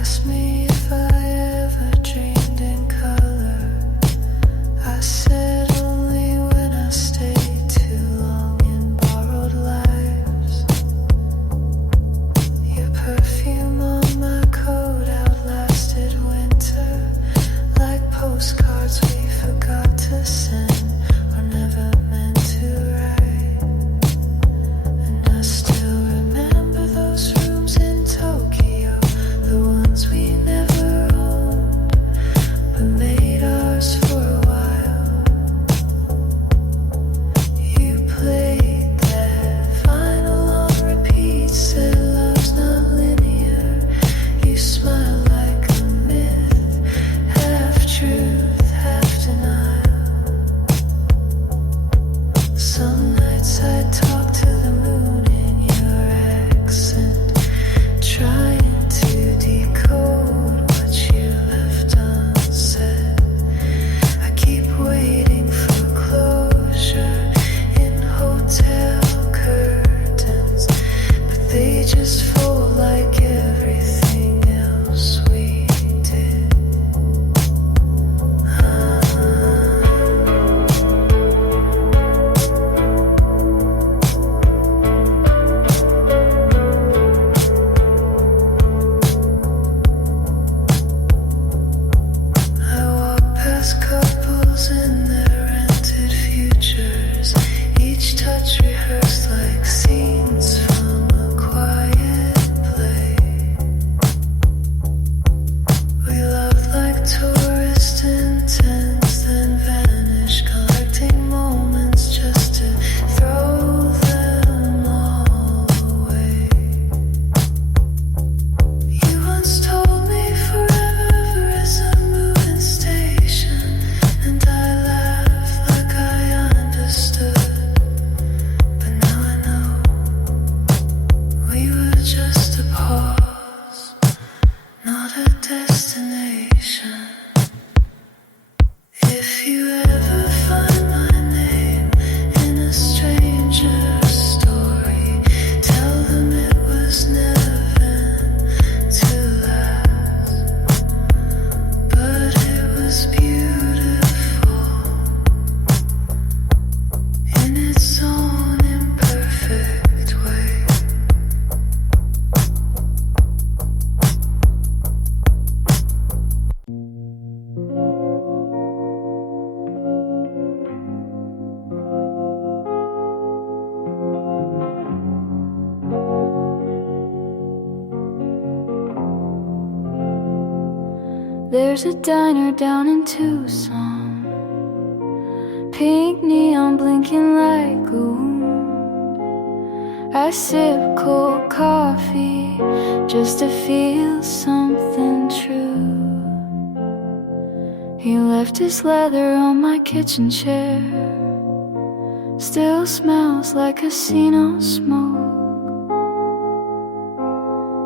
asked me if I ever dreamed in color. I said only when I stayed too long in borrowed lives. Your perfume on my coat outlasted winter, like postcards we forgot to send or never meant to write. And I still remember those rooms in Tokyo, the ones we never owned, but made ours for a while. You played that vinyl on repeat, said love's not linear. You smiled like a myth, half truth, half denial. Some nights I'd talk to the moon in your accent, trying to decode what you left unsaid. I keep waiting for closure in hotel curtains, but they just fold like everything else we did. I walk past couples in their rented futures, each touch rehearsed like scenes from a quiet play. We loved like tourist intents, then vanished, collecting moments just to throw them all away. You once told me forever is a moving station, and I laughed like I understood. But now I know we were just a pause, not a destination. If you ever find my name in a stranger's story, tell them it was never meant to last, but it was beautiful in its own imperfect way. There's a diner down in Tucson, pink neon blinking like gold. I sip cold coffee just to feel something true. He left his leather on my kitchen chair, still smells like casino smoke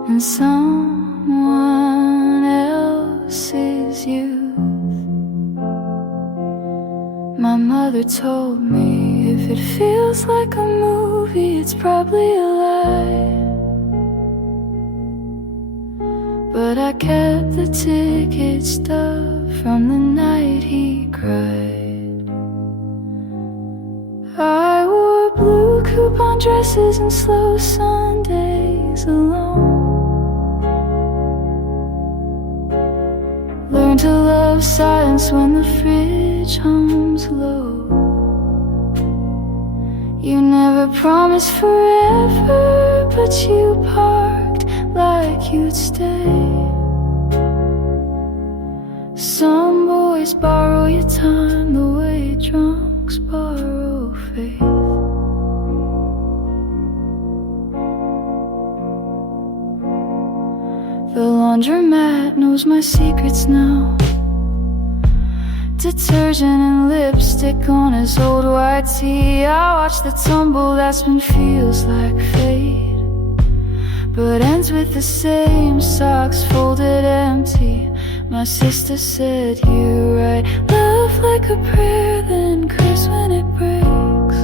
and someone else's youth. My mother told me if it feels like a movie, it's probably a lie. But I kept the ticket stub from the night he cried. I wore blue coupon dresses and slow Sundays alone. Learn to love silence when the fridge hums low. You never promised forever, but you parked like you'd stay. Some boys borrow your time the way drunks borrow faith. The laundromat knows my secrets now. Detergent and lipstick on his old white tee. I watch the tumble that's been feels like fate, but ends with the same socks folded empty. My sister said you're right, love like a prayer, then curse when it breaks.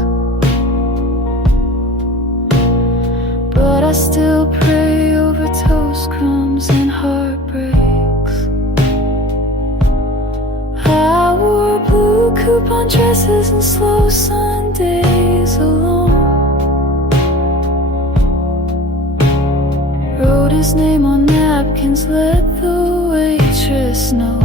But I still pray over toast crumbs and heartbreak. coupon dresses and slow Sundays alone. Wrote his name on napkins, let the waitress know.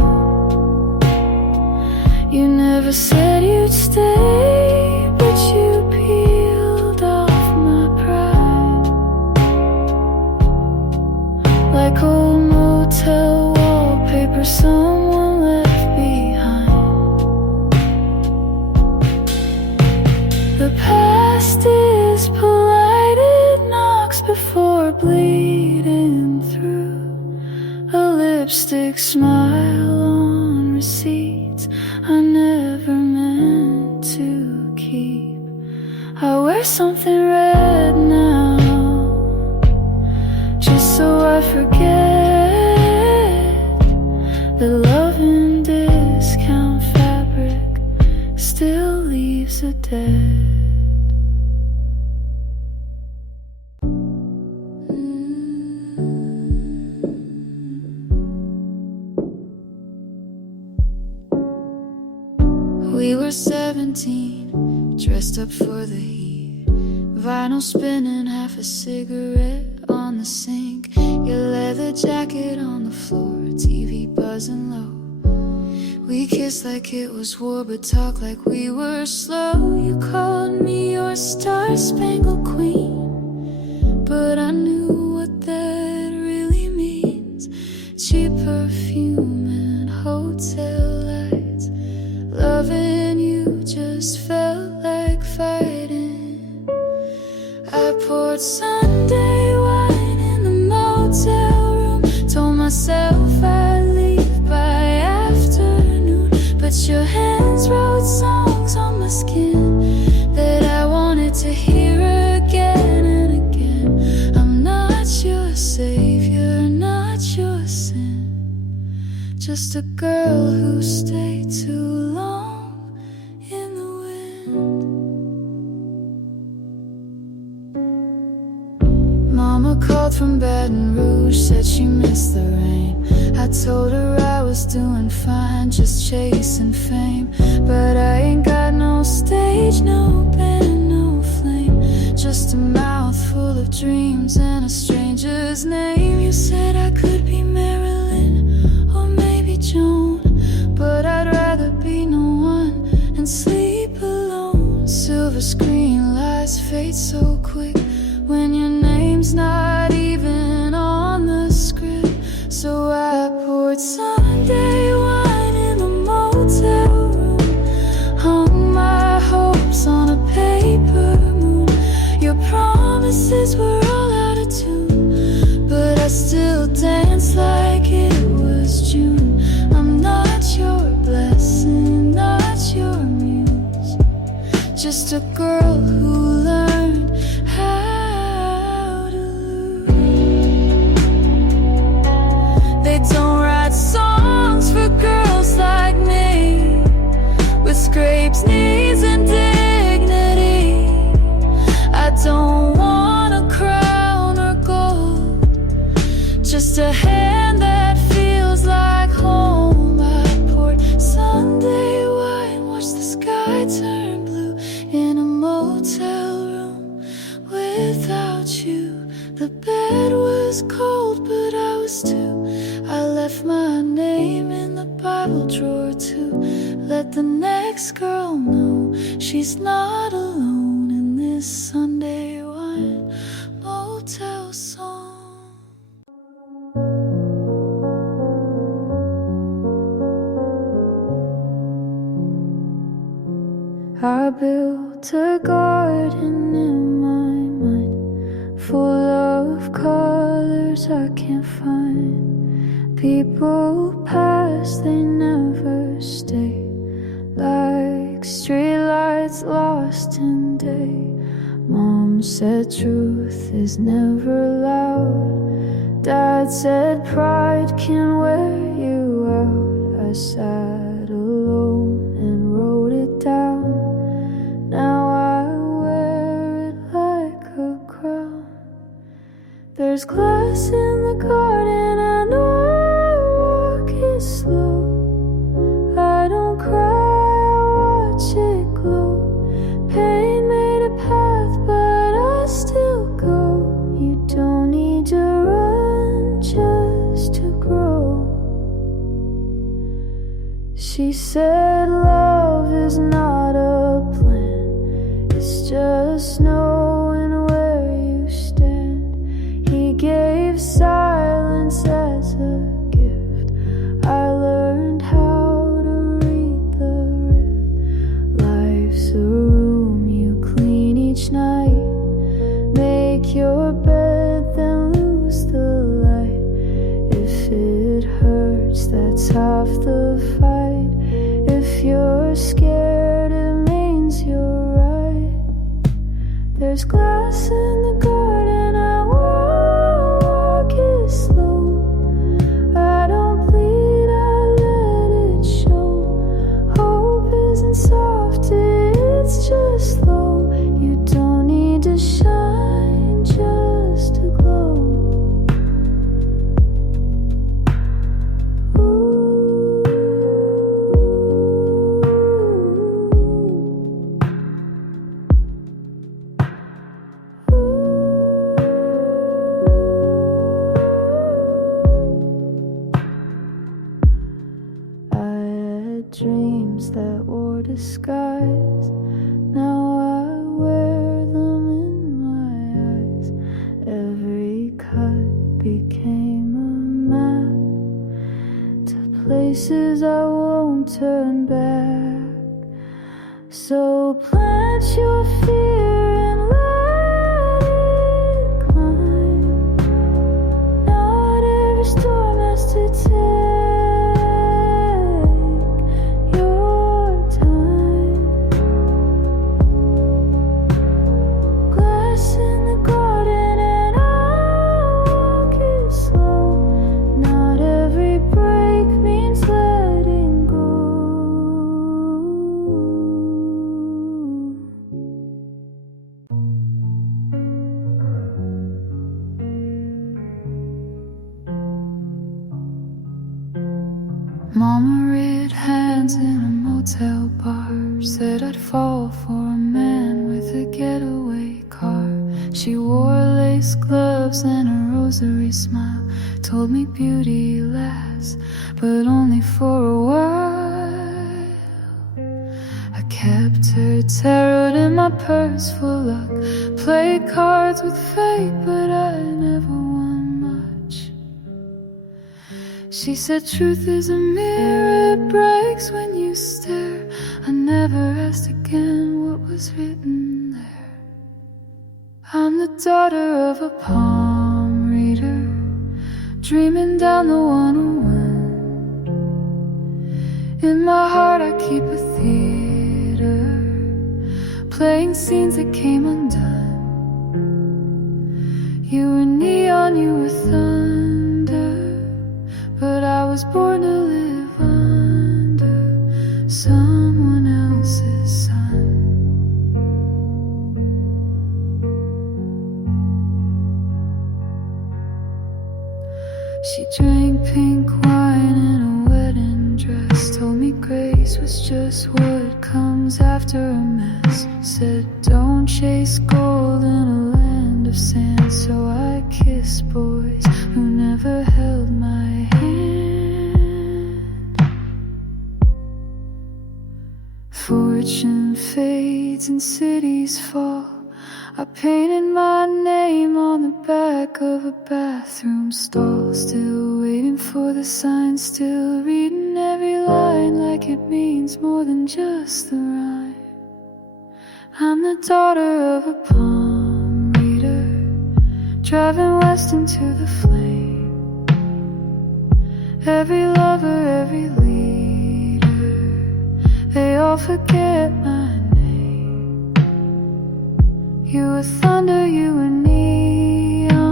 You never said you'd stay, but you peeled off my pride. Like old motel wallpaper someone left behind. The past is polite, it knocks before bleeding through. A lipstick smile on receipts I never meant to keep. I wear something red now, just so I forget that love in discount fabric still leaves a dead. We were 17, dressed up for the heat. Vinyl spinning, half a cigarette on the sink. Your leather jacket on the floor, TV buzzing low. We kissed like it was war, but talked like we were slow. You called me your star-spangled queen, but I knew what that really means. Cheap perfume and hotel lights. Loving you just felt like fighting. I poured Sunday wine in the motel room, told myself I'd leave by afternoon. But your hands wrote songs on my skin that I wanted to hear again and again. I'm not your savior, not your sin, just a girl who stayed too long in the wind. Mama called from Baton Rouge, said she missed the rain. I told her I was doing fine, just chasing fame. But I ain't got no stage, no band, no flame, just a mouth full of dreams and a stranger's name. You said I could be Marilyn or maybe Joan, but I'd rather be no one and sleep alone. Silver screen lights fade so quick when your name's not even on the script. So I poured Sunday wine in the motel room, hung my hopes on a paper moon. Your promises were all out of tune, but I still danced like it was June. I'm not your blessing, not your muse, just a girl who learned how to lose. They don't write songs for girls like me, with scrapes, knees, and dignity. I don't want a crown or gold, just a hand that feels like home. I poured Sunday wine, watched the sky turn blue in a motel room without you. The bed was cold, but I was too. I left my name in the Bible drawer to let the next girl know she's not alone in this Sunday wine motel song. I built a garden in my mind, full of colors I can't find. People pass, they never stay, like streetlights lost in day. Mom said truth is never loud. Dad said pride can wear you out. I sat alone and wrote it down. Now I wear it like a crown. There's glass in the garden, I know I walk it slow. I don't cry, I She said love is not a plan, it's just knowing where you stand. He gave silence as a gift. I learned how to read the rift. Life's a room you clean each night. Make your bed, then lose the light. If it hurts, that's half the fight. If you're scared, it means you're right. There's glass in the garden, I walk it slow. I don't bleed, I let it show. Hope isn't soft, it's just slow. You don't need to shine, just to glow. Dreams that wore disguise, now I wear them in my eyes. Every cut became a map to places I won't turn back. So plant your fear and let it climb. Not every storm has to take Mama read hands in a motel bar, said I'd fall for a man with a getaway car. She wore lace gloves and a rosary smile, told me beauty lasts, but only for a while. I kept her tarot in my purse for luck, played cards with fate, but I never won much. She said truth is a mirror, it breaks when you stare. I never asked again what was written there. I'm the daughter of a palm reader, dreaming down the 101. In my heart I keep a theater, playing scenes that came undone. You were neon, you were thunder, but I was born to live under someone else's sun. She drank pink wine in a wedding dress, told me grace was just what comes after a mess. Said don't chase gold in a land of sand, so I kissed boys who never held my hand. Fortune fades and cities fall. I painted my name on the back of a bathroom stall, still waiting for the sign, still reading every line like it means more than just the rhyme. I'm the daughter of a palm reader, driving west into the flame. Every lover, every leader, they all forget my name. You were thunder, you were neon,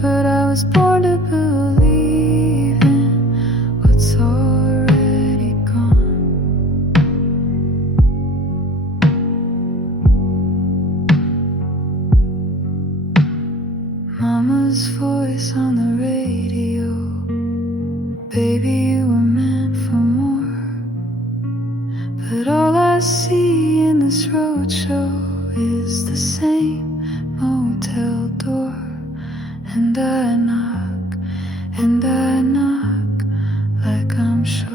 but I was born to believe in what's already gone. Mama's voice on the radio, baby, you were meant for more. But all I see in this roadshow is the same motel door. And I knock like I'm sure.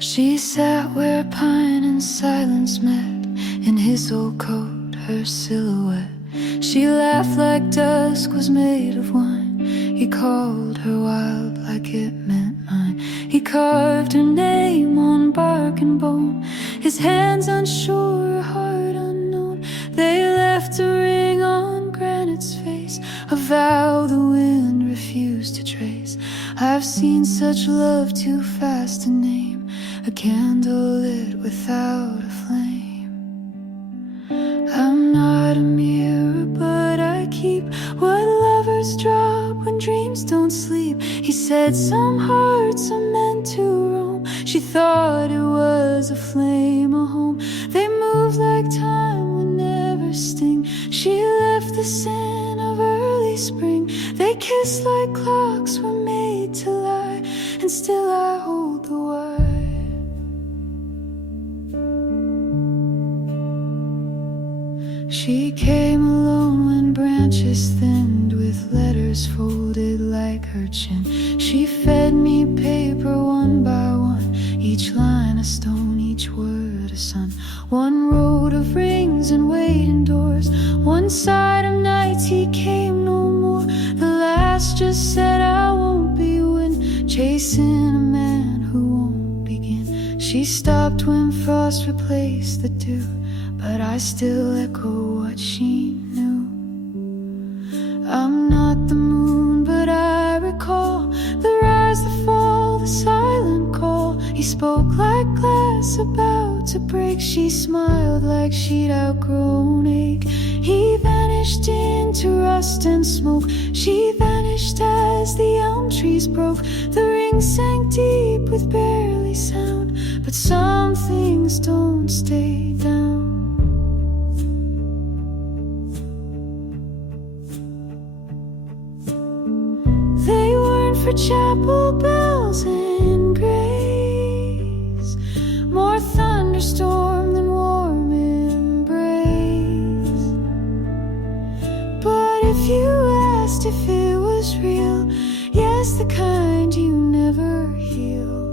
She sat where pine and silence met, in his old coat, her silhouette. She laughed like dusk was made of wine. He called her wild like it meant mine. He carved her name on bark and bone, his hands unsure, her heart unknown. They left a ring on granite's face, a vow the wind refused to trace. I've seen such love too fast to name, a candle lit without a flame. I'm not a mirror, but I keep what lovers drop when dreams don't sleep. He said some hearts are meant to roam. She thought it was a flame, a home. They move like time would never sting. She left the sin of early spring. They kiss like clocks were made to lie, and still I hold the wire. She came alone when branches thinned, with letters folded like her chin. She fed me paper one by one, each line a stone, each word a sun. One road of rings and waiting doors, one side of nights he came no more. The last just said I won't be when chasing a man who won't begin. She stopped when frost replaced the dew, but I still echo what she knew. I'm not the moon, but I recall the rise, the fall, the silent call. He spoke like glass about to break. She smiled like she'd outgrown ache. He vanished into rust and smoke. She vanished as the elm trees broke. The ring sank deep with barely sound, but some things don't stay down. They weren't for chapel bells and grace, more thunderstorm than warm embrace. But if you asked if it was real, yes, the kind you never heal.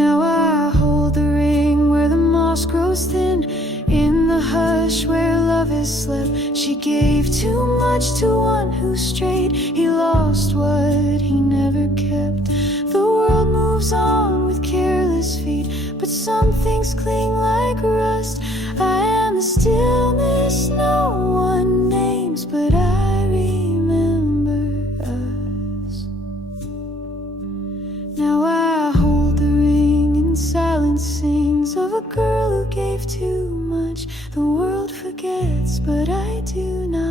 Now I hold the ring where the moss grows thin, in the hush where love is slept. She gave too much to one who strayed. He lost what he never kept. The world moves on with careless feet, but some things cling like rust. I am the stillness no one names, but I remember us. Now I hold the ring and silence sings of a girl who gave too much. The world forgets, but I do not.